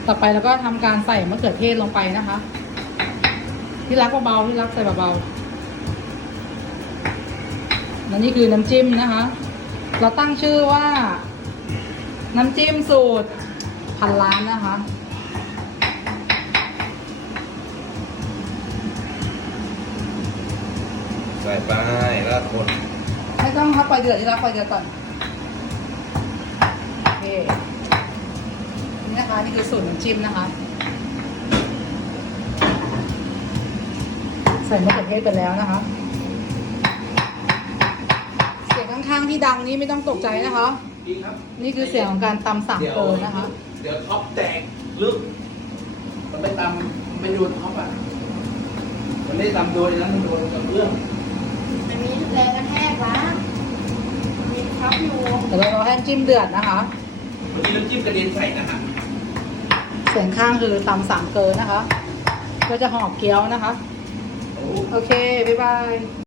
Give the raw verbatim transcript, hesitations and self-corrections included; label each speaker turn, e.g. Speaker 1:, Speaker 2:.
Speaker 1: ต่อไปเราก็ทำการใส่มะเขือเทศลงไปนะคะ ที่รักเบาๆที่รักใส่เบาๆและนี่คือน้ำจิ้มนะคะ เราตั้งชื่อว่าน้ำจิ้มสูตรพันล้านนะคะ
Speaker 2: ใส่ไปแล้วคน
Speaker 1: ไม่ต้องครับไฟเดือดที่รักไฟเดือดก่อนโอเคนี่นะคะนี่คือสูตรน้ำจิ้มนะคะใส่มะเขือเทศไปแล้วนะคะเสียงข้างๆที่ดังนี้ไม่ต้องตกใจนะคะ
Speaker 2: พี่ครับ
Speaker 1: นี่คือเสียงของการตำสามเกลอนะคะ
Speaker 2: เดี๋ยวท็อปแตกลึกมันไม่ตำไม่โดนท็อปอ่ะมันไม่ตำโดนนะมันโดนกับเรื่อง
Speaker 3: มันมีแรงกระแทกวะมีครับอยู่
Speaker 1: เดี๋ยวเรารอให้น้ำจิ้มเดือดนะคะ
Speaker 2: เมื่อกี้น้ำจิ้มกระเด็นใส่นะฮะ
Speaker 1: เสียงข้างคือตำสามเกลอนะคะก็จะห่อเกี๊ยวนะคะ
Speaker 2: โอ้
Speaker 1: โอเค บ๊ายบาย